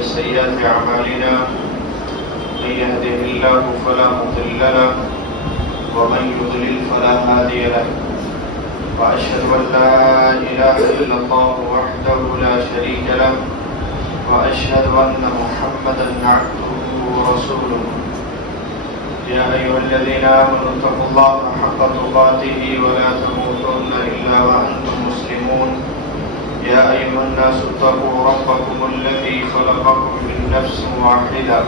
ومن سيئات أعمالنا من يهده الله فلا مضل له ومن يضلل فلا هادي له وأشهد أن لا إله إلا الله وحده لا شريك له وأشهد أن محمدا عبده ورسوله يا أيها الذين آمنوا اتقوا الله حق تقاته ولا تموتن إلا وأنتم مسلمون يا أيها الناس اتقوا ربكم الذي خلقكم من نفس واحدة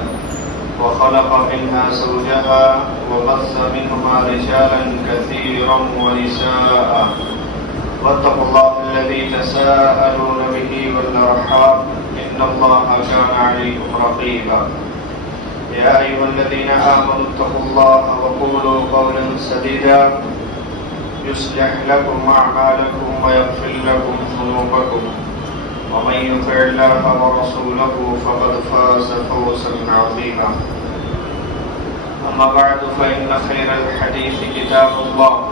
وخلق منها زوجها وبث منهما رجالا كثيرا ونساء واتقوا الله الذي تساءلون به والأرحام إن الله كان عليكم رقيبا يا أيها الذين آمنوا اتقوا الله وقولوا قولا سديدا يصلح لكم أعمالكم ويغفر لكم ذنوبكم ومن يطع الله ورسوله فقد فاز فوزا عظيما أما بعد فإن خير الحديث كتاب الله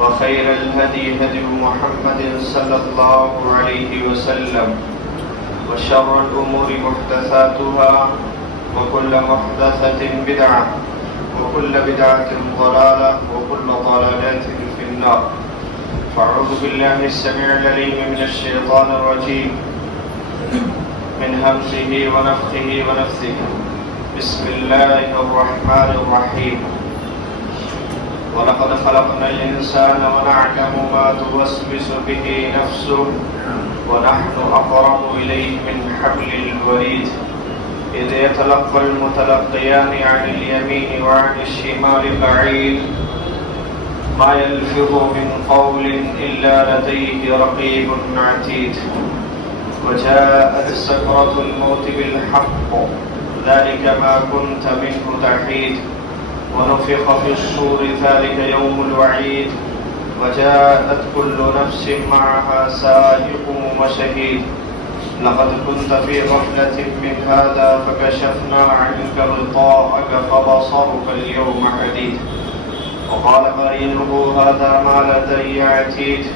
وخير الهدي هدي محمد صلى الله عليه وسلم وشر الأمور محدثاتها وكل محدثة بدعة وكل بدعة ضلالة وكل ضلالة في النار فأعوذ بالله السميع العليم من الشيطان الرجيم من همزه ونفخه ونفثه بسم الله الرحمن الرحيم ولقد خلقنا الإنسان ونعلم ما توسوس به نفسه ونحن أقرب إليه من حبل الوريد إذ يتلقى المتلقيان عن اليمين وعن الشمال بعيد ما يلفظ من قول إلا لديه رقيب عتيد وجاءت سكرة الموت بالحق ذلك ما كنت منه تحيد ونفخ في الصور ذلك يوم الوعيد وجاءت كل نفس معها سائق وشهيد لقد كنت في غفلة من هذا فكشفنا عنك غطاءك فبصرك اليوم حديد وقال قرينه هذا ما لدي عتيد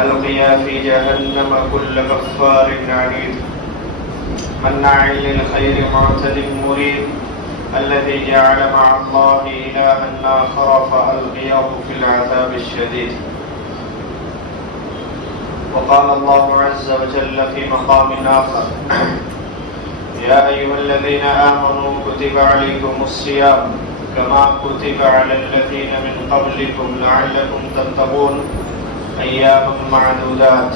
ألقيا في جهنم كل كفار عنيد مناع للخير معتد مريب الذي جعل مع الله إلها آخر فألقياه في العذاب الشديد وقال الله عز وجل في مقام آخر يا أيها الذين آمنوا كتب عليكم الصيام كما كتب على الذين من قبلكم لعلكم تتقون أياما معدودات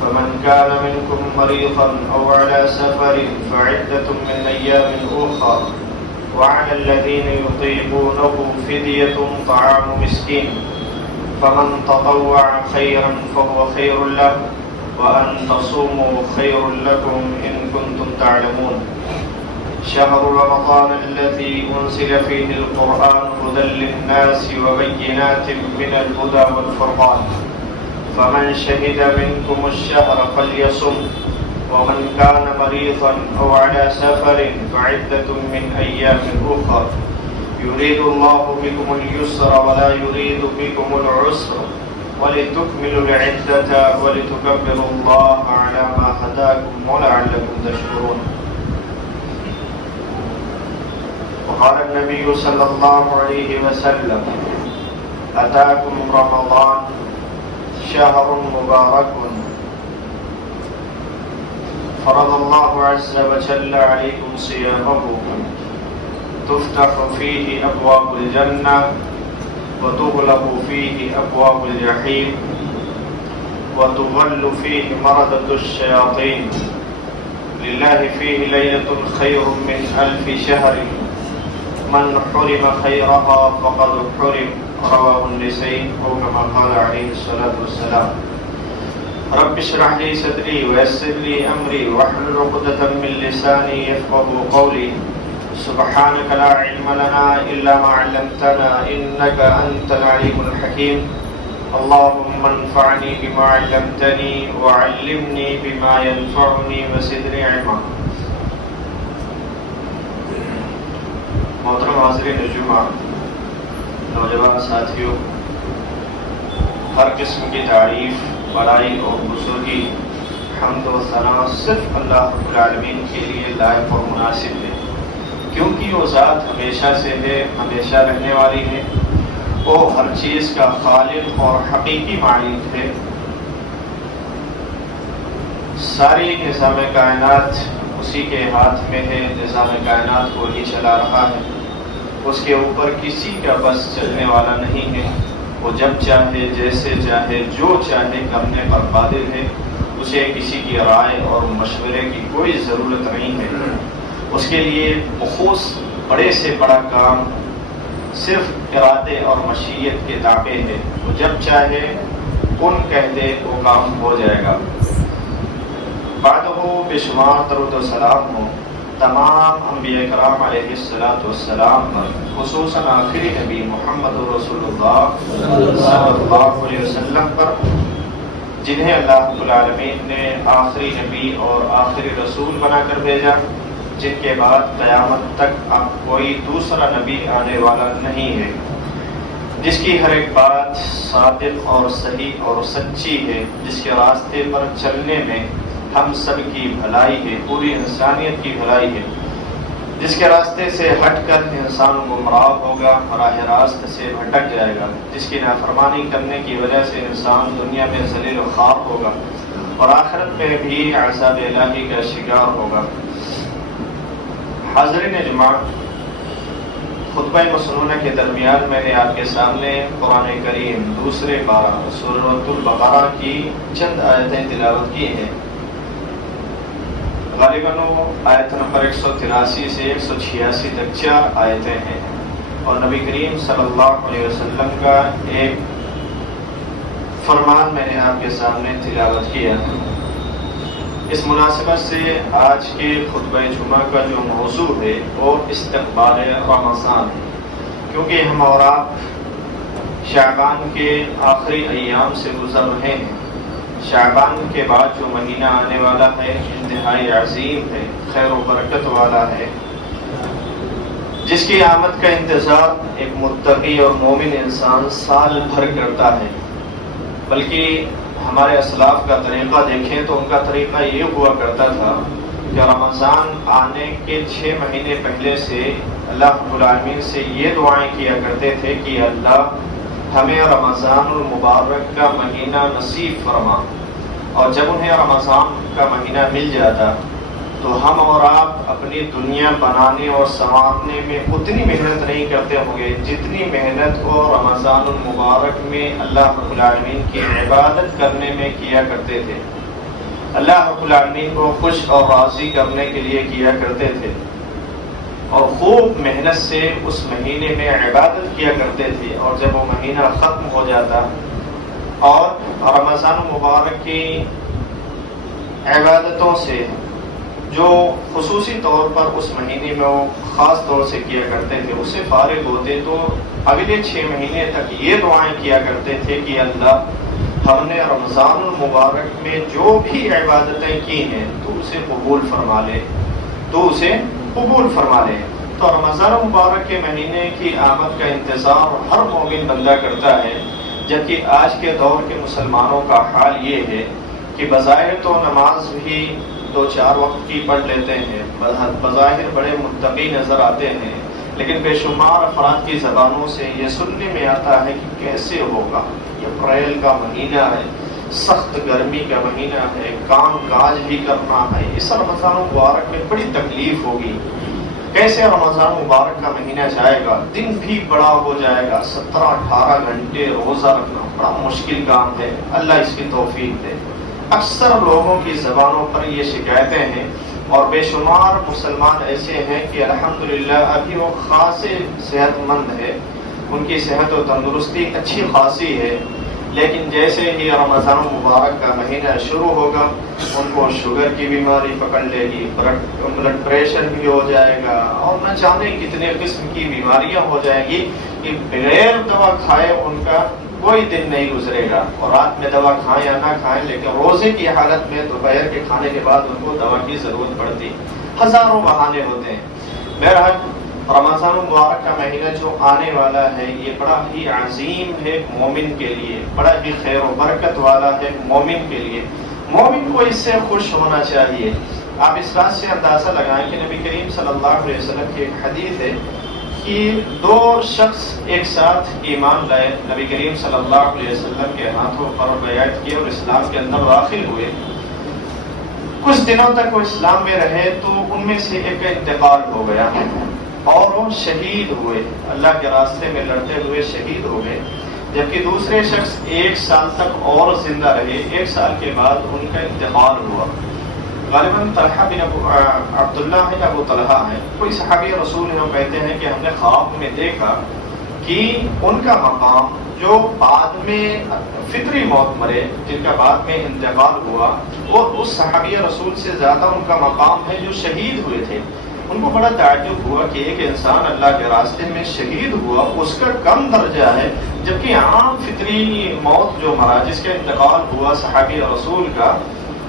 فمن كان منكم مريضا أو على سفر فعدة من أيام أخر وعلى الذين يطيقونه فدية طعام مسكين فمن تطوع خيرا فهو خير له وأن تصوموا خير لكم إن كنتم تعلمون شهر رمضان الذي أنزل فيه القرآن هدى للناس وبينات من الهدى والفرقان فمن شهد منكم الشهر فليصم ومن كان مريضا أو على سفر فعدة من أيام أخر يريد الله بكم اليسر ولا يريد بكم العسر ولتكملوا العدة ولتكبروا الله على ما هداكم ولعلكم تشكرون وقال النبي صلى الله عليه وسلم أتاكم رمضان شهر مبارك فرض الله عز وجل عليكم صيامه تفتح فيه أبواب الجنة وتغلق فيه أبواب الجحيم وتغل فيه مردة الشياطين لله فيه ليلة خير من 1000 شهر من حرم خيرها فقد حرم رواه النسائي أو كما قال عليه الصلاة والسلام رب اشرح لي صدري ويسر لي أمري واحلل عقدة من لساني يفقهوا قولي سبحانك لا علم لنا إلا ما علمتنا إنك أنت العليم الحكيم اللهم انفعني بما علمتني وعلمني بما ينفعني وزدني علما محترم حاضرین جمعہ نوجوان ساتھیوں ہر قسم کی تعریف بڑائی اور بزرگی حمد و ثنا صرف اللہ رب العالمین کے لیے لائق اور مناسب ہے، کیونکہ وہ ذات ہمیشہ سے ہے، ہمیشہ رہنے والی ہے، وہ ہر چیز کا خالق اور حقیقی مالک ہے۔ ساری نظام کائنات اسی کے ہاتھ میں ہے، نظام کائنات کو ہی چلا رہا ہے، اس کے اوپر کسی کا بس چلنے والا نہیں ہے، وہ جب چاہے جیسے چاہے جو چاہے کرنے پر قادر ہے، اسے کسی کی رائے اور مشورے کی کوئی ضرورت نہیں ہے۔ اس کے لیے بخصوص بڑے سے بڑا کام صرف ارادے اور مشیت کے تابع ہے، وہ جب چاہے کن کہہ دے وہ کام ہو جائے گا۔ بعد ہو بے شمار درود و سلام ہو تمام انبیاء کرام علیہ السلام پر، خصوصاً آخری نبی محمد رسول اللہ صلی اللہ علیہ وسلم پر، جنہیں اللہ رب العالمین نے آخری نبی اور آخری رسول بنا کر بھیجا، جن کے بعد قیامت تک اب کوئی دوسرا نبی آنے والا نہیں ہے، جس کی ہر ایک بات صادق اور صحیح اور سچی ہے، جس کے راستے پر چلنے میں ہم سب کی بھلائی ہے، پوری انسانیت کی بھلائی ہے، جس کے راستے سے ہٹ کر انسان گمراہ ہوگا، راہ راست سے بھٹک جائے گا، جس کی نافرمانی کرنے کی وجہ سے انسان دنیا میں ذلیل و خوار ہوگا اور آخرت میں بھی عذاب الہی کا شکار ہوگا۔ حاضرین اجماع، خطبہ مسنونہ کے درمیان میں نے آپ کے سامنے قرآن کریم دوسرے پارہ سورۃ البقرہ کی چند آیتیں تلاوت کی ہیں۔ غالباً آیت نمبر 183 سے 186 تک 4 آیتیں ہیں، اور نبی کریم صلی اللہ علیہ وسلم کا ایک فرمان میں نے آپ کے سامنے تلاوت کیا۔ اس مناسبت سے آج کے خطبہ جمعہ کا جو موضوع ہے وہ استقبال رمضان ہے، کیونکہ ہم اور آپ شعبان کے آخری ایام سے گزر رہے ہیں۔ شعبان کے بعد جو مہینہ آنے والا ہے انتہائی عظیم ہے، خیر و برکت والا ہے، جس کی آمد کا انتظار ایک متقی اور مومن انسان سال بھر کرتا ہے۔ بلکہ ہمارے اسلاف کا طریقہ دیکھیں تو ان کا طریقہ یہ ہوا کرتا تھا کہ رمضان آنے کے 6 مہینے پہلے سے اللہ رب العالمین سے یہ دعائیں کیا کرتے تھے کہ اللہ ہمیں رمضان المبارک کا مہینہ نصیب فرما، اور جب انہیں رمضان کا مہینہ مل جاتا تو ہم اور آپ اپنی دنیا بنانے اور سنوارنے میں اتنی محنت نہیں کرتے ہوں گے جتنی محنت وہ رمضان المبارک میں اللہ رب العالمین کی عبادت کرنے میں کیا کرتے تھے، اللہ رب العالمین کو خوش اور راضی کرنے کے لیے کیا کرتے تھے، اور خوب محنت سے اس مہینے میں عبادت کیا کرتے تھے۔ اور جب وہ مہینہ ختم ہو جاتا اور رمضان مبارک کی عبادتوں سے جو خصوصی طور پر اس مہینے میں وہ خاص طور سے کیا کرتے تھے اس سے فارغ ہوتے تو اگلے 6 مہینے تک یہ دعائیں کیا کرتے تھے کہ اللہ ہم نے رمضان المبارک میں جو بھی عبادتیں کی ہیں تو اسے قبول فرما لے، تو اسے قبول فرما لے۔ تو رمضان مبارک کے مہینے کی آمد کا انتظار ہر مومن بندہ کرتا ہے، جبکہ آج کے دور کے مسلمانوں کا حال یہ ہے کہ بظاہر تو نماز بھی 2-4 وقت کی پڑھ لیتے ہیں، بظاہر بڑے متقی نظر آتے ہیں، لیکن بے شمار افراد کی زبانوں سے یہ سننے میں آتا ہے کہ کیسے ہوگا، یہ اپریل کا مہینہ ہے، سخت گرمی کا مہینہ ہے، کام کاج بھی کرنا ہے، اس رمضان مبارک میں بڑی تکلیف ہوگی، کیسے رمضان مبارک کا مہینہ جائے گا، دن بھی بڑا ہو جائے گا، 17-18 گھنٹے روزہ رکھنا بڑا مشکل کام ہے، اللہ اس کی توفیق دے۔ اکثر لوگوں کی زبانوں پر یہ شکایتیں ہیں، اور بے شمار مسلمان ایسے ہیں کہ الحمدللہ ابھی وہ خاصے صحت مند ہے، ان کی صحت و تندرستی اچھی خاصی ہے، لیکن جیسے ہی رمضان مبارک کا مہینہ شروع ہوگا ان کو شوگر کی بیماری پکڑ لے گی، بلڈ پریشر بھی ہو جائے گا، اور نہ جانے کتنے قسم کی بیماریاں ہو جائیں گی کہ بغیر دوا کھائے ان کا کوئی دن نہیں گزرے گا، اور رات میں دوا کھائیں یا نہ کھائیں لیکن روزے کی حالت میں دوپہر کے کھانے کے بعد ان کو دوا کی ضرورت پڑتی، ہزاروں بہانے ہوتے ہیں۔ بہرحال رمضان مبارک کا مہینہ جو آنے والا ہے یہ بڑا ہی عظیم ہے مومن کے لیے، بڑا ہی خیر و برکت والا ہے مومن کے لیے، مومن کو اس سے خوش ہونا چاہیے۔ آپ اس بات سے اندازہ لگائیں کہ نبی کریم صلی اللہ علیہ وسلم کی ایک حدیث ہے کہ دو شخص ایک ساتھ ایمان لائے، نبی کریم صلی اللہ علیہ وسلم کے ہاتھوں پر بیعت کیے اور اسلام کے اندر داخل ہوئے۔ کچھ دنوں تک وہ اسلام میں رہے تو ان میں سے ایک کا انتقال ہو گیا اور وہ شہید ہوئے، اللہ کے راستے میں لڑتے ہوئے شہید ہو گئے، جبکہ دوسرے شخص 1 سال تک اور زندہ رہے۔ 1 سال کے بعد ان کا انتقال ہوا۔ غالباً طلحہ بن عبداللہ ہے، ابو طلحہ ہے، کوئی صحابی رسول ہیں، وہ کہتے ہیں کہ ہم نے خواب میں دیکھا کہ ان کا مقام جو بعد میں فطری موت مرے، جن کا بعد میں انتقال ہوا، وہ اس صحابی رسول سے زیادہ ان کا مقام ہے جو شہید ہوئے تھے۔ ان کو بڑا تعجب ہوا کہ ایک انسان اللہ کے راستے میں شہید ہوا، اس کا کم درجہ ہے، جبکہ عام فطری موت جو مرا، جس کا انتقال ہوا صحابی رسول کا،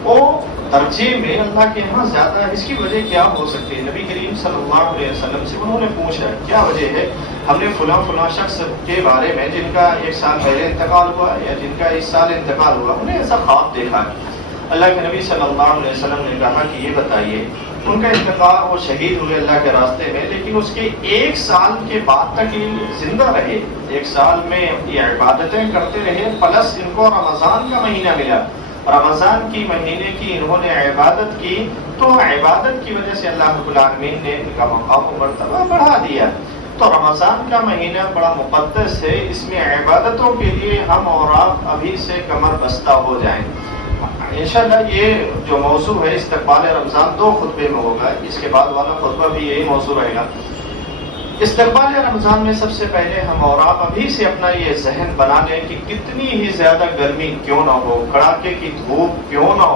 وہ درجے میں اللہ کے ہاں زیادہ ہے۔ اس کی وجہ کیا ہو سکتی ہے؟ نبی کریم صلی اللہ علیہ وسلم سے انہوں نے پوچھا کیا وجہ ہے؟ ہم نے فلاں شخص کے بارے میں جن کا 1 سال پہلے انتقال ہوا یا جن کا اس سال انتقال ہوا، انہیں ایسا خواب دیکھا ہے۔ اللہ کے نبی صلی اللہ علیہ وسلم نے کہا کہ یہ بتائیے، ان کا انتقال، وہ شہید ہوئے اللہ کے راستے میں، لیکن اس کے 1 سال کے بعد تک یہ زندہ رہے، 1 سال میں یہ عبادتیں کرتے رہے، پلس ان کو رمضان کا مہینہ ملا، رمضان کی مہینے کی انہوں نے عبادت کی، تو عبادت کی وجہ سے اللہ رب العالمین نے ان کا مقام و مرتبہ بڑھا دیا۔ تو رمضان کا مہینہ بڑا مقدس ہے، اس میں عبادتوں کے لیے ہم اور آپ ابھی سے کمر بستہ ہو جائیں۔ انشاءاللہ یہ جو موضوع ہے استقبال رمضان 2 خطبے میں ہوگا، اس کے بعد والا خطبہ بھی یہی موضوع رہے گا۔ استقبال رمضان میں سب سے پہلے ہم اور آپ ابھی سے اپنا یہ ذہن بنا لیں کہ کتنی ہی زیادہ گرمی کیوں نہ ہو، کڑاکے کی دھوپ کیوں نہ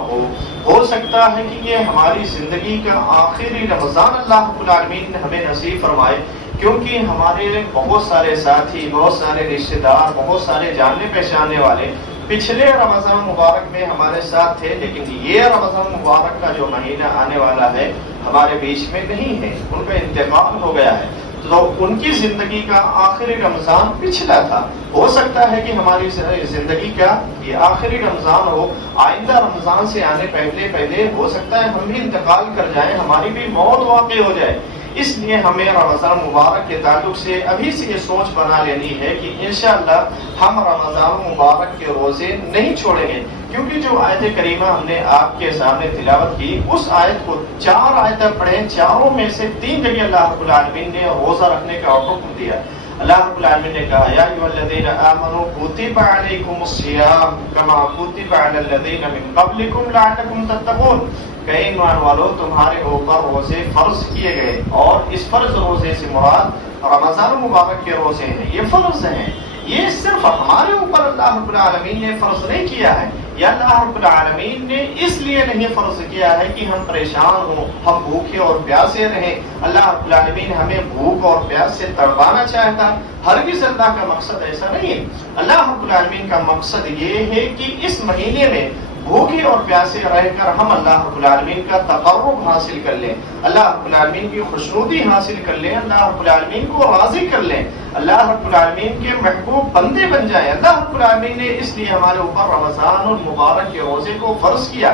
ہو سکتا ہے کہ یہ ہماری زندگی کا آخری رمضان اللہ رب العالمین نے ہمیں نصیب فرمائے، کیونکہ ہمارے بہت سارے ساتھی، بہت سارے رشتے دار، بہت سارے جاننے پہچاننے والے پچھلے رمضان مبارک میں ہمارے ساتھ تھے، لیکن یہ رمضان مبارک کا جو مہینہ آنے والا ہے ہمارے بیچ میں نہیں ہے، ان کا انتقال ہو گیا ہے۔ تو ان کی زندگی کا آخری رمضان پچھلا تھا، ہو سکتا ہے کہ ہماری زندگی کا یہ آخری رمضان ہو، آئندہ رمضان سے آنے پہلے ہو سکتا ہے ہم بھی انتقال کر جائیں، ہماری بھی موت واقع ہو جائے۔ اس لیے ہمیں رمضان مبارک کے تعلق سے ابھی سے یہ سوچ بنا لینی ہے کہ انشاءاللہ ہم رمضان مبارک کے روزے نہیں چھوڑیں گے، کیونکہ جو آیت کریمہ ہم نے آپ کے سامنے تلاوت کی، اس آیت کو 4 آیتیں پڑھیں، چاروں میں سے 3 جگہ اللہ رب العالمین نے روزہ رکھنے کا حکم دیا۔ اللہ رب العالمین نے کہا یا ایھا الذین آمنوا کتب علیکم الصیام کما کتب علی الذین من قبلکم لعلکم تتقون، کہ ایمان والو تمہارے اوپر روزے فرض کیے گئے، اور اس فرض روزے سے مراد رمضان مبارک کے روزے ہیں، یہ فرض ہیں، یہ صرف ہمارے اوپر اللہ رب العالمین نے فرض نہیں کیا ہے، یا اللہ رب العالمین نے اس لیے نہیں فرض کیا ہے کہ ہم پریشان ہوں، ہم بھوکے اور پیاسے رہیں۔ اللہ رب العالمین ہمیں بھوک اور پیاس سے تڑپانا چاہتا، ہرگز اللہ کا مقصد ایسا نہیں ہے۔ اللہ رب العالمین کا مقصد یہ ہے کہ اس مہینے میں بھوکے اور پیاسے رہ کر ہم اللہ رب العالمین کا تقرب حاصل کر لیں، اللہ رب العالمین کی خوشنودی حاصل کر لیں، اللہ رب العالمین کو راضی کر لیں، اللہ رب العالمین کے محبوب بندے بن جائیں۔ اللہ رب العالمین نے اس لیے ہمارے اوپر رمضان المبارک کے روزے کو فرض کیا،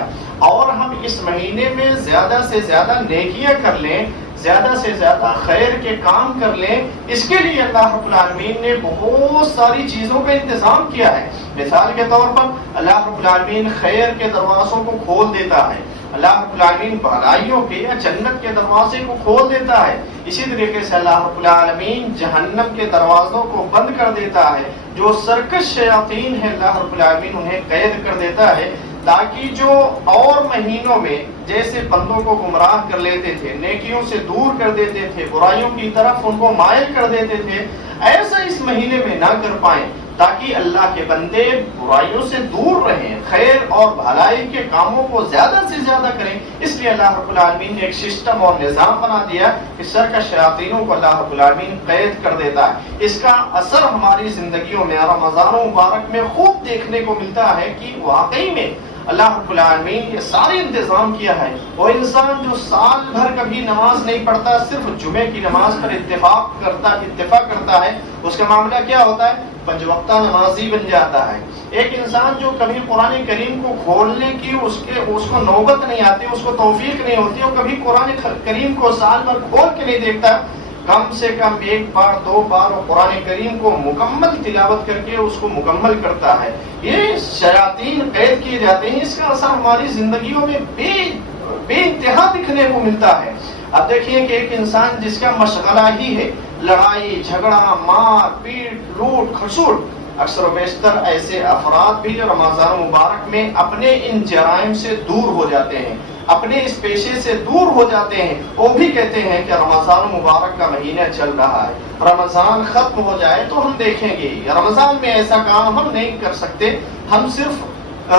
اور ہم اس مہینے میں زیادہ سے زیادہ نیکیاں کر لیں، زیادہ سے زیادہ خیر کے کام کر لیں۔ اس کے لیے اللہ رب العالمین نے بہت ساری چیزوں کا انتظام کیا ہے۔ مثال کے طور پر اللہ رب العالمین خیر کے دروازوں کو کھول دیتا ہے، اللہ رب العالمین بھلائیوں کے یا جنت کے دروازے کو کھول دیتا ہے، اسی طریقے سے اللہ رب العالمین جہنم کے دروازوں کو بند کر دیتا ہے۔ جو سرکش شیاطین ہیں اللہ رب العالمین انہیں قید کر دیتا ہے، تاکہ جو اور مہینوں میں جیسے بندوں کو گمراہ کر لیتے تھے، نیکیوں سے دور کر دیتے تھے، برائیوں کی طرف ان کو مائل کر دیتے تھے، ایسا اس مہینے میں نہ کر پائیں، تاکہ اللہ کے بندے برائیوں سے دور رہیں، خیر اور بھلائی کے کاموں کو زیادہ سے زیادہ کریں۔ اس لیے اللہ رب العالمین نے ایک سسٹم اور نظام بنا دیا کہ سرکش شیاطینوں کو اللہ رب العالمین قید کر دیتا ہے۔ اس کا اثر ہماری زندگیوں میں رمضان مبارک میں خوب دیکھنے کو ملتا ہے کہ واقعی میں اللہ رب العالمین یہ سارے انتظام کیا ہے. وہ انسان جو سال بھر کبھی نماز نہیں پڑھتا، صرف جمعے کی نماز پر اتفاق کرتا ہے، اس کا معاملہ کیا ہوتا ہے؟ 5 وقتہ نمازی بن جاتا ہے. ایک انسان جو کبھی قرآن کریم کو کھولنے کی اس کو نوبت نہیں آتی، اس کو توفیق نہیں ہوتی، اور کبھی قرآن کریم کو سال بھر کھول کے نہیں دیکھتا، کم سے کم 1 بار 2 بار وہ قرآن کریم کو مکمل تلاوت کر کے اس کو مکمل کرتا ہے. یہ شیاطین قید کیے جاتے ہیں، اس کا اثر ہماری زندگیوں میں بے انتہا دکھنے کو ملتا ہے. اب دیکھیے کہ ایک انسان جس کا مشغلہ ہی ہے لڑائی جھگڑا، مار پیٹ، لوٹ کھسوٹ، اکثر و بیشتر ایسے افراد بھی جو رمضان مبارک میں اپنے ان جرائم سے دور ہو جاتے ہیں، اپنے اس پیشے سے دور ہو جاتے ہیں. وہ بھی کہتے ہیں کہ رمضان مبارک کا مہینہ چل رہا ہے، رمضان ختم ہو جائے تو ہم دیکھیں گے. رمضان میں ایسا کام ہم نہیں کر سکتے، ہم صرف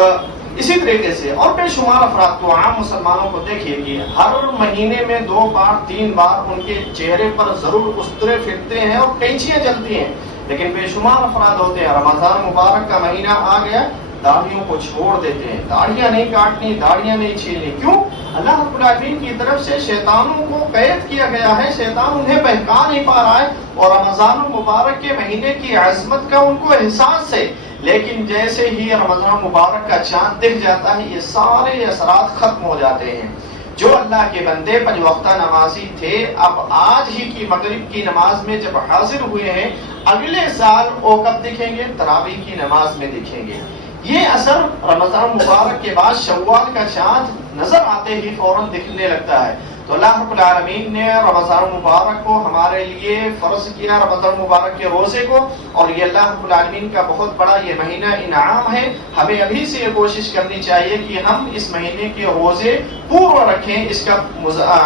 اسی طریقے سے اور بے شمار افراد کو، عام مسلمانوں کو دیکھیے کہ ہر مہینے میں 2 بار 3 بار ان کے چہرے پر ضرور استرے پھرتے ہیں اور قینچیاں جلتی ہیں. لیکن بے شمار افراد ہوتے ہیں رمضان مبارک کا مہینہ آ گیا، داڑھیوں کو چھوڑ دیتے ہیں، داڑھیاں نہیں کاٹنی، داڑھیاں نہیں چھیلنی. کیوں؟ اللہ رب العالمین کی طرف سے شیطانوں کو قید کیا گیا ہے، شیطان انہیں بہکا نہیں پا رہا ہے، اور رمضان مبارک کے مہینے کی عظمت کا ان کو احساس ہے. لیکن جیسے ہی رمضان مبارک کا چاند دکھ جاتا ہے یہ سارے اثرات ختم ہو جاتے ہیں. جو اللہ کے بندے 5 وقتہ نمازی تھے، اب آج ہی کی مغرب کی نماز میں جب حاضر ہوئے ہیں، اگلے سال وہ کب دکھیں گے؟ تراویح کی نماز میں دکھیں گے. یہ اثر رمضان مبارک کے بعد شوال کا چاند نظر آتے ہی فوراً دکھنے لگتا ہے. تو اللہ رب العالمین نے رمضان مبارک کو ہمارے لیے فرض کیا، رمضان مبارک کے روزے کو، اور یہ اللہ رب العالمین کا بہت بڑا یہ مہینہ انعام ہے. ہمیں ابھی سے یہ کوشش کرنی چاہیے کہ ہم اس مہینے کے روزے پورا رکھیں، اس کا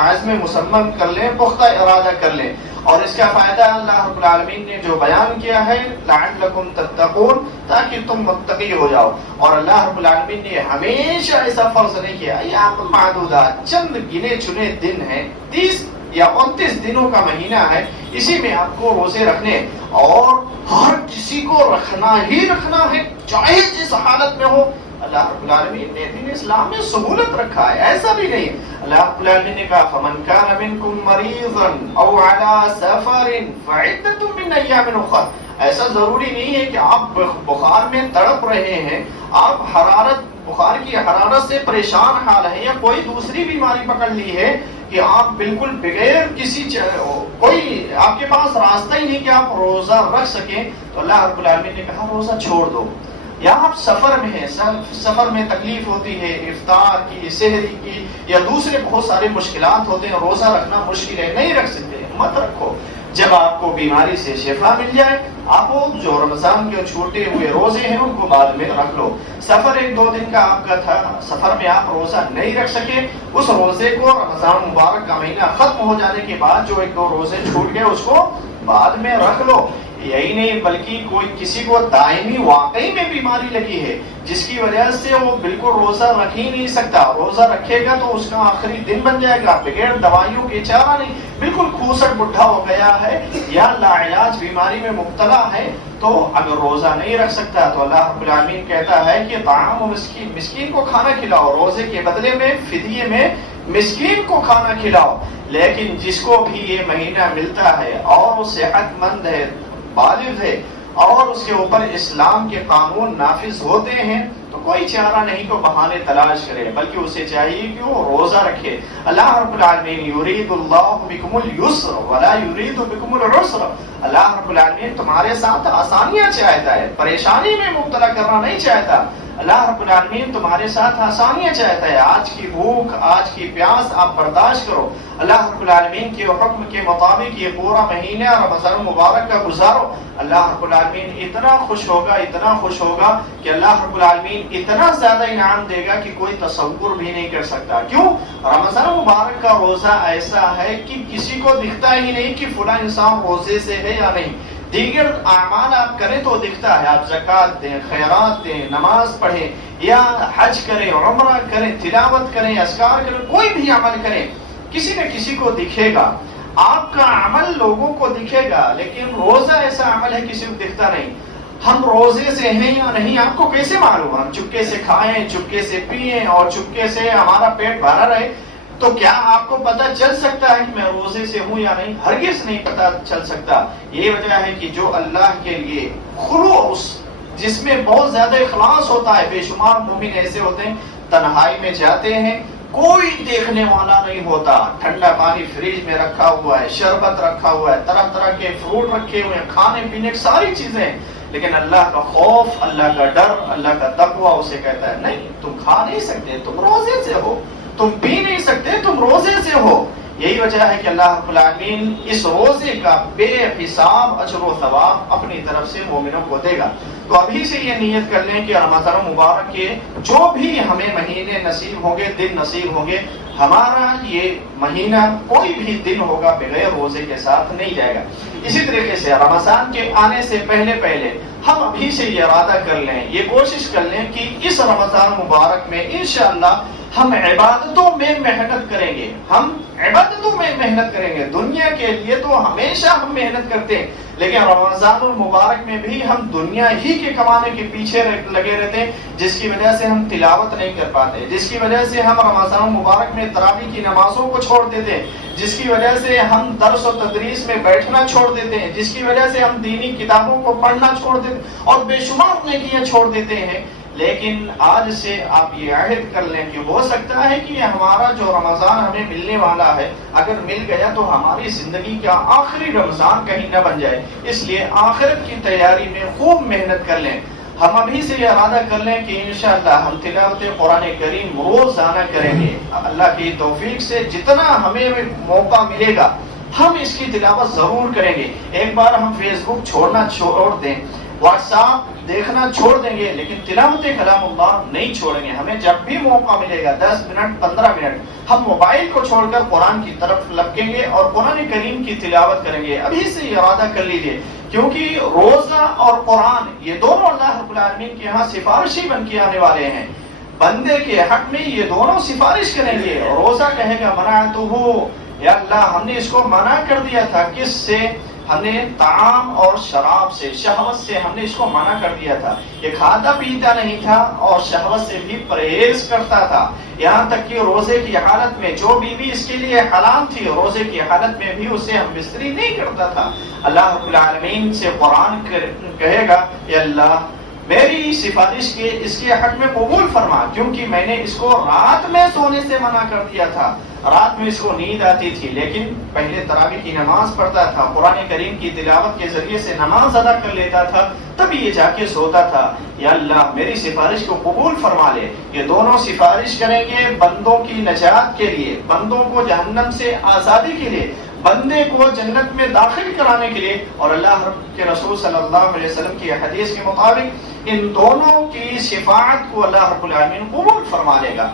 عزم مصمم کر لیں، پختہ ارادہ کر لیں. اور اس کا فائدہ اللہ رب العالمین نے جو بیان کیا ہے، لعلکم تتقون، تاکہ تم متقی ہو جاؤ. اور اللہ رب العالمین نے ہمیشہ ایسا فرض نہیں کیا. ایام معدودات، چند گنے چنے دن ہیں، 30 یا 29 دنوں کا مہینہ ہے، اسی میں آپ کو روزے رکھنے، اور ہر کسی کو رکھنا ہی رکھنا ہے، چاہے جس حالت میں ہو. اللہ رب العالمین نے دین اسلام میں سہولت رکھا ہے، ایسا بھی نہیں. اللہ رب العالمین نے کہا فمن کان منکم مریضا او علی سفر فعدۃ من ایام اخر. ایسا ضروری نہیں ہے کہ آپ بخار میں تڑپ رہے ہیں، آپ بخار کی حرارت سے پریشان حال ہیں، یا کوئی دوسری بیماری پکڑ لی ہے کہ آپ بالکل بغیر کسی کوئی آپ کے پاس راستہ ہی نہیں کہ آپ روزہ رکھ سکیں. تو اللہ رب العالمین نے کہا روزہ چھوڑ دو. یا آپ سفر میں ہیں، سفر میں تکلیف ہوتی ہے، افطار کی، سحری کی، یا دوسرے بہت سارے مشکلات ہوتے ہیں، روزہ رکھنا مشکل ہے، نہیں رکھ سکتے، مت رکھو. جب آپ کو بیماری سے شفا مل جائے، آپ جو رمضان کے چھوٹے ہوئے روزے ہیں ان کو بعد میں رکھ لو. سفر 1-2 دن کا آپ کا تھا، سفر میں آپ روزہ نہیں رکھ سکے، اس روزے کو رمضان مبارک کا مہینہ ختم ہو جانے کے بعد جو 1-2 روزے چھوٹ گئے اس کو بعد میں رکھ لو. یہی نہیں بلکہ کسی کو دائمی واقعی میں بیماری لگی ہے جس کی وجہ سے وہ بالکل روزہ رکھ ہی نہیں سکتا، روزہ رکھے گا تو اس کا آخری دن بن جائے گا، بغیر دوائیوں کے چارہ نہیں، بالکل کھوسٹ بڈھا ہو گیا ہے یا لاعلاج بیماری میں مبتلا ہے، تو اگر روزہ نہیں رکھ سکتا تو اللہ رب العالمین کہتا ہے کہ طعام مسکین کو کھانا کھلاؤ، روزے کے بدلے میں فدیے میں مسکین کو کھانا کھلاؤ. لیکن جس کو بھی یہ مہینہ ملتا ہے اور وہ صحت مند ہے، بالغ ہے، اور اس کے اوپر اسلام کے قانون نافذ ہوتے ہیں، تو کوئی چارہ نہیں کو بہانے تلاش کرے، بلکہ اسے چاہیے کہ وہ روزہ رکھے. اللہ رب العالمین یرید اللہ بکم اليسر ولا یرید بکم العسر. اللہ رب العالمین تمہارے ساتھ آسانیاں چاہتا ہے، پریشانی میں مبتلا کرنا نہیں چاہتا. اللہ رب العالمین تمہارے ساتھ آسانیاں چاہتا ہے. آج کی بھوک، آج کی پیاس آپ برداشت کرو. اللہ رب العالمین کے حکم کے مطابق یہ پورا مہینہ رمضان مبارک کا گزارو. اللہ رب العالمین اتنا خوش ہوگا کہ اللہ رب العالمین اتنا زیادہ انعام دے گا کہ کوئی تصور بھی نہیں کر سکتا. کیوں؟ رمضان مبارک کا روزہ ایسا ہے کہ کسی کو دکھتا ہی نہیں کہ فلاں انسان روزے سے ہے یا نہیں. دیگر اعمال آپ کریں تو دکھتا ہے، آپ زکوٰۃ دیں، خیرات دیں، نماز پڑھیں، یا حج کریں، عمرہ کریں، تلاوت کریں، اذکار کریں، کوئی بھی عمل کریں، کسی نہ کسی کو دکھے گا. آپ کا عمل لوگوں کو دکھے گا، لیکن روزہ ایسا عمل ہے کسی کو دکھتا نہیں. ہم روزے سے ہیں یا نہیں آپ کو کیسے معلوم؟ ہم چپکے سے کھائیں، چپکے سے پئیں اور چپکے سے ہمارا پیٹ بھرا رہے تو کیا آپ کو پتہ چل سکتا ہے کہ میں روزے سے ہوں یا نہیں؟ ہرگز نہیں پتہ چل سکتا۔ یہ وجہ ہے کہ جو اللہ کے لیے خلوص، جس میں بہت زیادہ اخلاص ہوتا ہے، بے شمار مومن ایسے ہوتے ہیں تنہائی میں جاتے ہیں، کوئی دیکھنے والا نہیں ہوتا، ٹھنڈا پانی فریج میں رکھا ہوا ہے، شربت رکھا ہوا ہے، طرح طرح کے فروٹ رکھے ہوئے ہیں، کھانے پینے کی ساری چیزیں، لیکن اللہ کا خوف، اللہ کا ڈر، اللہ کا تقوی اسے کہتا ہے نہیں، تم کھا نہیں سکتے، تم روزے سے ہو، تم پی نہیں سکتے، تم روزے سے ہو۔ یہی وجہ ہے کہ اللہ رب العالمین اس روزے کا بے حساب اجر و ثواب اپنی طرف سے مومنوں کو دے گا۔ تو ابھی سے یہ نیت کر لیں کہ رمضان مبارک کے جو بھی ہمیں مہینے نصیب ہوں گے، دن نصیب ہوں گے، ہمارا یہ مہینہ کوئی بھی دن ہوگا بغیر روزے کے ساتھ نہیں جائے گا۔ اسی طریقے سے رمضان کے آنے سے پہلے ہم ابھی سے یہ ارادہ کر لیں، یہ کوشش کر لیں کہ اس رمضان مبارک میں انشاءاللہ ہم عبادتوں میں محنت کریں گے، ہم عبادتوں میں محنت کریں گے۔ دنیا کے لیے تو ہمیشہ ہم محنت کرتے ہیں، لیکن رمضان المبارک میں بھی ہم دنیا ہی کے کمانے کے پیچھے لگے رہتے ہیں، جس کی وجہ سے ہم تلاوت نہیں کر پاتے، جس کی وجہ سے ہم رمضان المبارک میں تراویح کی نمازوں کو چھوڑ دیتے ہیں، جس کی وجہ سے ہم درس و تدریس میں بیٹھنا چھوڑ دیتے ہیں، جس کی وجہ سے ہم دینی کتابوں کو پڑھنا چھوڑ دیتے ہیں اور بے شمار نیکیاں چھوڑ دیتے ہیں۔ لیکن آج سے آپ یہ عہد کر لیں کہ ہو سکتا ہے کہ ہمارا جو رمضان ہمیں ملنے والا ہے، اگر مل گیا تو ہماری زندگی کا آخری رمضان کہیں نہ بن جائے، اس لیے آخرت کی تیاری میں خوب محنت کر لیں۔ ہم ابھی سے یہ ارادہ کر لیں کہ انشاءاللہ ہم تلاوت قرآن کریم روزانہ کریں گے، اللہ کی توفیق سے جتنا ہمیں موقع ملے گا ہم اس کی تلاوت ضرور کریں گے۔ ایک بار ہم فیس بک چھوڑنا چھوڑ دیں، واٹس ایپ دیکھنا چھوڑ دیں گے، لیکن تلاوت کلام اللہ نہیں چھوڑیں گے۔ ہمیں جب بھی موقع ملے گا 10 منٹ 15 منٹ ہم موبائل کو چھوڑ کر قرآن کی طرف لپکیں گے اور قرآن کریم کی تلاوت کریں گے۔ ابھی سے یہ ارادہ کر لیجیے، کیونکہ روزہ اور قرآن یہ دونوں اللہ رب العالمین کے ہاں سفارشی بن کے آنے والے ہیں۔ بندے کے حق میں یہ دونوں سفارش کریں گے۔ روزہ کہے گا منعتہ، یا اللہ ہم نے اس کو منع کر دیا تھا، کس سے؟ ہم نے طعام اور شراب سے، شہوت سے ہم نے اس کو منع کر دیا تھا۔ یہ کھاتا پیتا نہیں تھا اور شہوت سے بھی پرہیز کرتا تھا، یہاں تک کہ روزے کی حالت میں جو بیوی اس کے لیے حلال تھی، روزے کی حالت میں بھی اسے ہم بستری نہیں کرتا تھا۔ اللہ رب العالمین سے قرآن کہے گا کہ اللہ میری سفارش کے اس کے حق میں قبول فرما، کیونکہ میں نے اس کو رات میں سونے سے منع کر دیا تھا۔ رات میں اس کو نیند آتی تھی، لیکن پہلے تراویح کی نماز پڑھتا تھا، قرآن کریم کی تلاوت کے ذریعے سے نماز ادا کر لیتا تھا، تب یہ جا کے سوتا تھا۔ یا اللہ میری سفارش کو قبول فرما لے۔ یہ دونوں سفارش کریں گے بندوں کی نجات کے لیے، بندوں کو جہنم سے آزادی کے لیے، بندے کو جنت میں داخل کرانے کے لیے، اور اللہ کے رسول صلی اللہ علیہ وسلم کی حدیث کے مطابق ان دونوں کی شفاعت کو اللہ رب العالمین قبول فرما لے گا۔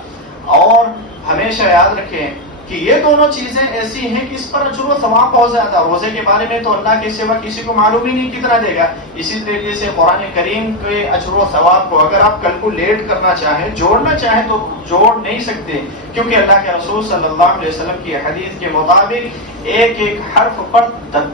اور ہمیشہ یاد رکھیں کہ یہ دونوں چیزیں ایسی ہیں کہ اس پر اجر و ثواب بہت زیادہ۔ روزے کے بارے میں تو اللہ کے سوا کسی کو معلوم ہی نہیں کتنا دے گا، اسی طریقے سے قرآن کریم کے اجر و ثواب کو اگر آپ کیلکولیٹ کرنا چاہیں، جوڑنا چاہیں تو جوڑ نہیں سکتے، کیونکہ اللہ کے رسول صلی اللہ علیہ وسلم کی حدیث کے مطابق ایک ایک حرف پر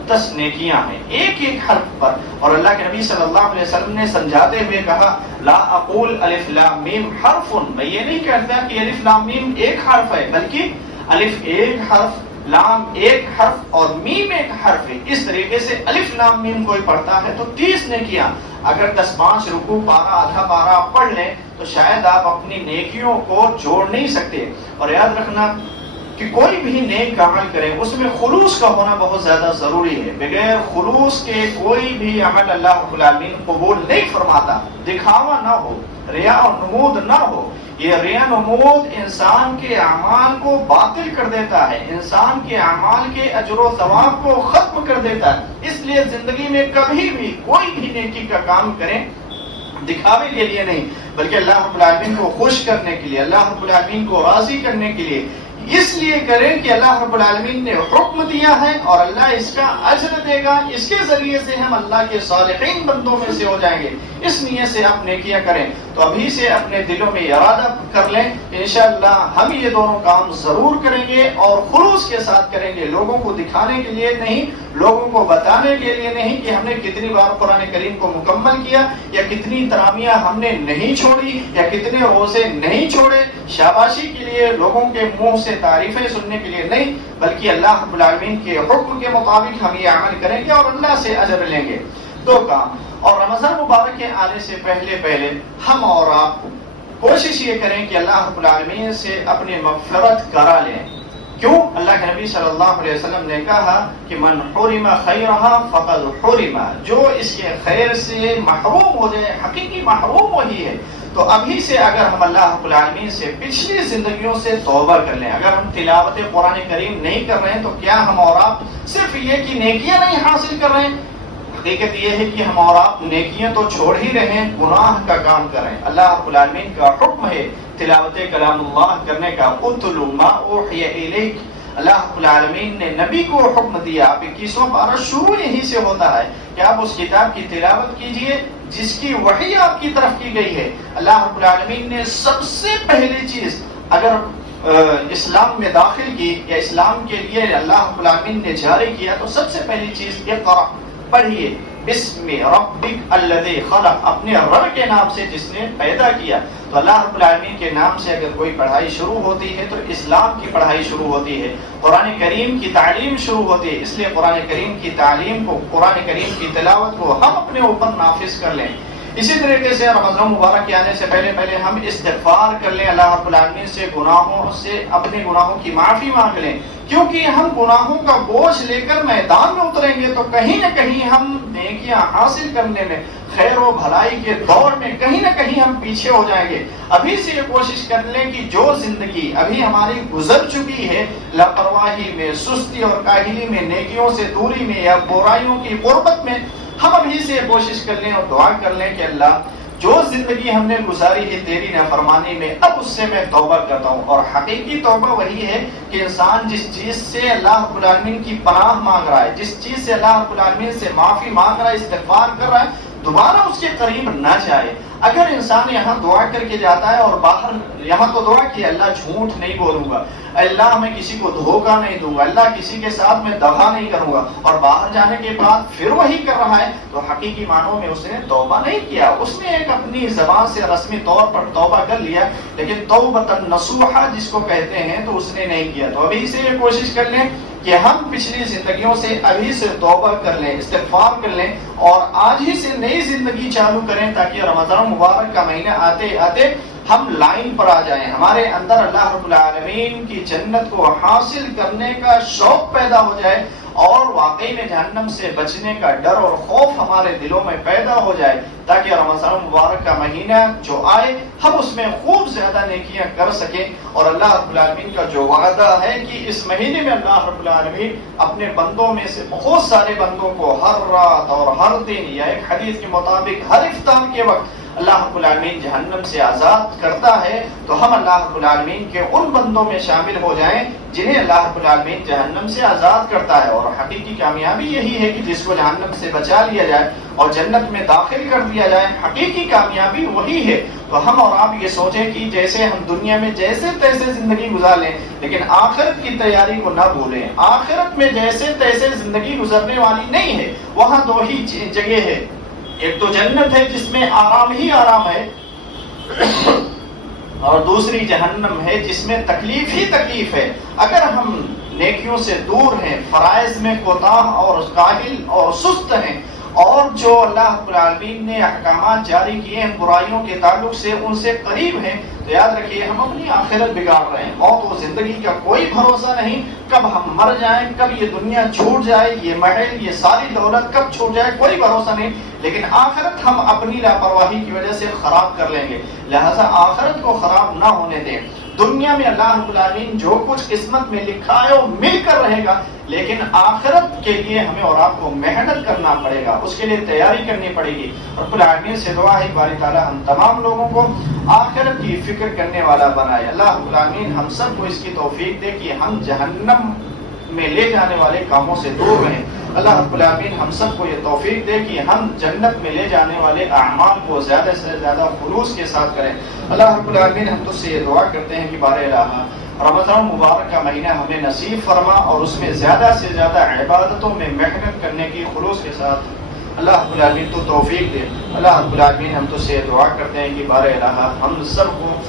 10 نیکیاں ہیں، ایک ایک حرف پر۔ اور اللہ کے نبی صلی اللہ علیہ وسلم نے سمجھاتے ہوئے کہا لا اقول الف لام میم حرف، میں یہ نہیں کہتا کہ الف لام میم ایک حرف ہے، بلکہ الف ایک حرف، لام ایک حرف اور میم ایک حرف ہے۔ اس طریقے سے الف لام میم کوئی پڑھتا ہے تو 30 نیکیاں۔ اگر 10-5 رکوع پارہ آدھا پارہ آپ پڑھ لیں تو شاید آپ اپنی نیکیوں کو جوڑ نہیں سکتے۔ اور یاد رکھنا کہ کوئی بھی نیک عمل کریں اس میں خلوص کا ہونا بہت زیادہ ضروری ہے۔ بغیر خلوص کے کوئی بھی عمل اللہ رب العالمین قبول نہیں فرماتا۔ دکھاوا نہ ہو، ریا اور نمود نہ ہو۔ یہ ریا نمود انسان کے اعمال کو باطل کر دیتا ہے، انسان کے اعمال کے اجر و ثواب کو ختم کر دیتا ہے۔ اس لیے زندگی میں کبھی بھی کوئی بھی نیکی کا کام کریں دکھاوے کے لیے نہیں، بلکہ اللہ رب العالمین کو خوش کرنے کے لیے، اللہ رب العالمین کو راضی کرنے کے لیے اس لیے کریں کہ اللہ رب العالمین نے حکم دیا ہے اور اللہ اس کا اجر دے گا، اس کے ذریعے سے ہم اللہ کے صالحین بندوں میں سے ہو جائیں گے۔ اس نیت سے آپ نیکیاں کریں۔ تو ابھی سے اپنے دلوں میں ارادہ کر لیں کہ انشاءاللہ ہم یہ دونوں کام ضرور کریں گے اور خلوص کے ساتھ کریں گے، لوگوں کو دکھانے کے لیے نہیں، لوگوں کو بتانے کے لیے نہیں کہ ہم نے کتنی بار قرآن کریم کو مکمل کیا، یا کتنی تراویح ہم نے نہیں چھوڑی، یا کتنے روزے نہیں چھوڑے، شاباشی کے لیے، لوگوں کے منہ سے تعریفیں سننے کے لیے نہیں، بلکہ اللہ رب العالمین کے حکم کے مطابق ہم یہ عمل کریں گے اور اللہ سے اجر لیں گے۔ دو کام۔ اور رمضان مبارک کے آنے سے پہلے ہم اور آپ کوشش یہ کریں کہ اللہ رب العالمین سے اپنی مغفرت کرا لیں۔ کیوں؟ اللہ کے نبی صلی اللہ علیہ وسلم نے کہا کہ من حرم خیرہا فقد حرم، جو اس کے خیر سے محروم ہو جائے، حقیقی محروم وہی ہے۔ تو ابھی سے اگر ہم اللہ رب العالمین سے پچھلی زندگیوں سے توبہ کر لیں، اگر ہم تلاوت قرآن کریم نہیں کر رہے ہیں تو کیا ہم اور آپ صرف یہ کہ نیکیاں نہیں حاصل کر رہے ہیں؟ حقیقت یہ ہے کہ ہم اور آپ نیکیاں تو چھوڑ ہی رہے ہیں، گناہ کا کام کر رہے ہیں۔ اللہ رب العالمین کا حکم ہے تلاوت کلام اللہ کرنے کا، اتل ما اوحی الیک۔ اللہ رب العالمین نے نبی کو حکم دیا، آپ 21واں پارہ شروع یہی سے ہوتا ہے کہ آپ اس کتاب کی تلاوت کیجئے جس کی وحی آپ کی طرف کی گئی ہے۔ اللہ رب العالمین نے سب سے پہلی چیز اگر اسلام میں داخل کی یا اسلام کے لیے اللہ رب العالمین نے جاری کیا تو سب سے پہلی چیز اقرأ، پڑھیے، بسم ربک الذی خلق، اپنے رب کے نام سے جس نے پیدا کیا۔ تو اللہ رب العالمین کے نام سے اگر کوئی پڑھائی شروع ہوتی ہے تو اسلام کی پڑھائی شروع ہوتی ہے، قرآن کریم کی تعلیم شروع ہوتی ہے۔ اس لیے قرآن کریم کی تعلیم کو، قرآن کریم کی تلاوت کو ہم اپنے اوپر نافذ کر لیں۔ اسی طریقے سے رمضان مبارک کے آنے سے پہلے ہم استغفار کر لیں، اللہ رب العالمین سے گناہوں سے اپنے گناہوں کی معافی مانگ لیں، کیونکہ ہم گناہوں کا بوجھ لے کر میدان میں اتریں گے تو کہیں نہ کہیں ہم نیکیاں حاصل کرنے میں، خیر و بھلائی کے دور میں کہیں نہ کہیں ہم پیچھے ہو جائیں گے۔ ابھی سے یہ کوشش کر لیں کہ جو زندگی ابھی ہماری گزر چکی ہے لاپرواہی میں، سستی اور کاہلی میں، نیکیوں سے دوری میں یا برائیوں کی قربت میں، ہم ابھی سے کوشش کر لیں اور دعا کر لیں کہ اللہ جو زندگی ہم نے گزاری ہے تیری نافرمانی میں، اب اس سے میں توبہ کرتا ہوں۔ اور حقیقی توبہ وہی ہے کہ انسان جس چیز سے اللہ رب العالمین کی پناہ مانگ رہا ہے، جس چیز سے اللہ رب العالمین سے معافی مانگ رہا ہے، استغفار کر رہا ہے، دوبارہ اس کے قریب نہ جائے۔ اگر انسان یہاں دعا کر کے جاتا ہے اور باہر یہاں تو دعا کی اللہ جھوٹ نہیں بولوں گا، اللہ میں کسی کو دھوکہ نہیں دوں گا، اللہ کسی کے ساتھ میں دغا نہیں کروں گا، اور باہر جانے کے بعد پھر وہی کر رہا ہے، تو حقیقی معنوں میں اس نے توبہ نہیں کیا۔ اس نے ایک اپنی زبان سے رسمی طور پر توبہ کر لیا، لیکن توبۃ نصوحہ جس کو کہتے ہیں تو اس نے نہیں کیا۔ تو ابھی سے یہ کوشش کر لیں کہ ہم پچھلی زندگیوں سے ابھی سے توبہ کر لیں، استغفار کر لیں، اور آج ہی سے نئی زندگی چالو کریں تاکہ رمضان مبارک کا مہینہ آتے آتے ہم لائن پر آ جائیں، ہمارے اندر اللہ رب العالمین کی جنت کو حاصل کرنے کا شوق پیدا ہو جائے، اور واقعی میں جہنم سے بچنے کا ڈر اور خوف ہمارے دلوں میں پیدا ہو جائے، تاکہ رمضان مبارک کا مہینہ جو آئے ہم اس میں خوب زیادہ نیکیاں کر سکیں۔ اور اللہ رب العالمین کا جو وعدہ ہے کہ اس مہینے میں اللہ رب العالمین اپنے بندوں میں سے بہت سارے بندوں کو ہر رات اور ہر دن، یا ایک حدیث کے مطابق ہر افطار کے وقت اللہ رب العالمین جہنم سے آزاد کرتا ہے، تو ہم اللہ رب العالمین کے ان بندوں میں شامل ہو جائیں جنہیں اللہ رب العالمین جہنم سے آزاد کرتا ہے۔ اور حقیقی کامیابی یہی ہے کہ جس کو جہنم سے بچا لیا جائے اور جنت میں داخل کر دیا جائے، حقیقی کامیابی وہی ہے۔ تو ہم اور آپ یہ سوچیں کہ جیسے ہم دنیا میں جیسے تیسے زندگی گزار لیں، لیکن آخرت کی تیاری کو نہ بھولیں۔ آخرت میں جیسے تیسے زندگی گزرنے والی نہیں ہے، وہاں دو ہی جگہ ہے، ایک تو جنت ہے جس میں آرام ہی آرام ہے، اور دوسری جہنم ہے جس میں تکلیف ہی تکلیف ہے۔ اگر ہم نیکیوں سے دور ہیں، فرائض میں کوتاہ اور کاہل اور سست ہیں، اور جو اللہ رب العالمین نے احکامات جاری کیے ہیں برائیوں کے تعلق سے ان سے قریب ہیں، تو یاد رکھیے ہم اپنی آخرت بگاڑ رہے ہیں۔ موت و زندگی کا کوئی بھروسہ نہیں، کب ہم مر جائیں، کب یہ دنیا چھوٹ جائے، یہ محل، یہ ساری دولت کب چھوٹ جائے، کوئی بھروسہ نہیں۔ لیکن آخرت ہم اپنی لاپرواہی کی وجہ سے خراب کر لیں گے، لہذا آخرت کو خراب نہ ہونے دیں۔ دنیا میں اللہ رب العالمین جو کچھ قسمت میں لکھا ہے وہ مل کر رہے گا، لیکن آخرت کے لیے ہمیں اور آپ کو محنت کرنا پڑے گا، اس کے لیے تیاری کرنی پڑے گی۔ رب العالمین سے دعا ہے باری تعالیٰ ہم تمام لوگوں کو آخرت کی فکر کرنے والا بنائے۔ اللہ رب العالمین ہم سب کو اس کی توفیق دے کہ ہم جہنم میں لے جانے والے کاموں سے دور رہیں۔ اللہ رب العالمین ہم سب کو یہ توفیق دے کہ ہم جنت میں لے جانے والے اعمال کو زیادہ سے زیادہ خلوص کے ساتھ کریں۔ اللہ رب العالمین ہم تجھ سے یہ دعا کرتے ہیں کہ بارے الہ رمضان مبارک کا مہینہ ہمیں نصیب فرما اور اس میں زیادہ سے زیادہ عبادتوں میں محنت کرنے کی خلوص کے ساتھ اللہ رب العالمین تو توفیق دے۔ اللہ رب العالمین ہم تو سے دعا کرتے ہیں کہ بار الہ ہم سب کو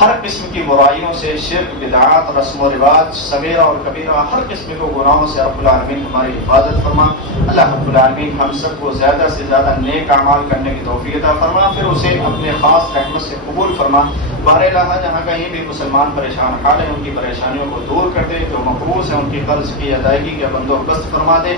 ہر قسم کی برائیوں سے، شرک، بدعات، رسم و رواج، صغیرہ اور کبیرہ، ہر قسم کے گناہوں سے رب العالمین ہماری حفاظت فرما۔ اللہ رب العالمین ہم سب کو زیادہ سے زیادہ نیک اعمال کرنے کی توفیق عطا فرما، پھر اسے اپنے خاص رحمت سے قبول فرما۔ بار الہ جہاں کہیں بھی مسلمان پریشان حال ہیں ان کی پریشانیوں کو دور کر دے، جو مقروض ہیں ان کی قرض کی ادائیگی کا بندوبست فرما دے،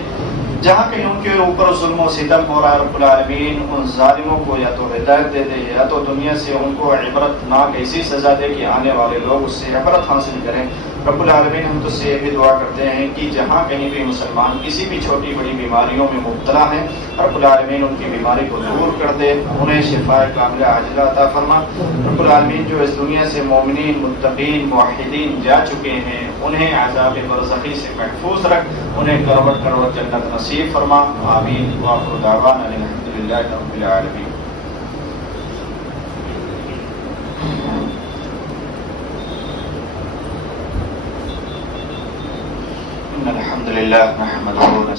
جہاں کہیں ان کے اوپر ظلم و ستم ہو رہا ہے رب العالمین ان ظالموں کو یا تو ہدایت دے دے یا تو دنیا سے ان کو عبرتناک ایسی سزا دے کہ آنے والے لوگ اس سے عبرت حاصل کریں۔ رب العالمین ہم تو سے یہ بھی دعا کرتے ہیں کہ جہاں کہیں بھی مسلمان کسی بھی چھوٹی بڑی بیماریوں میں مبتلا ہیں رب العالمین ان کی بیماری کو دور کر دے، انہیں شفاء کاملہ عاجلہ عطا فرما۔ رب العالمین جو اس دنیا سے مومنین، متقین، موحدین جا چکے ہیں انہیں عذاب برزخی سے محفوظ رکھ، انہیں کروڑ کروڑ جنت نصیب فرما۔ آمین۔ وآخر دعوانا الحمدللہ رب العالمین۔ الحمد لله نحمده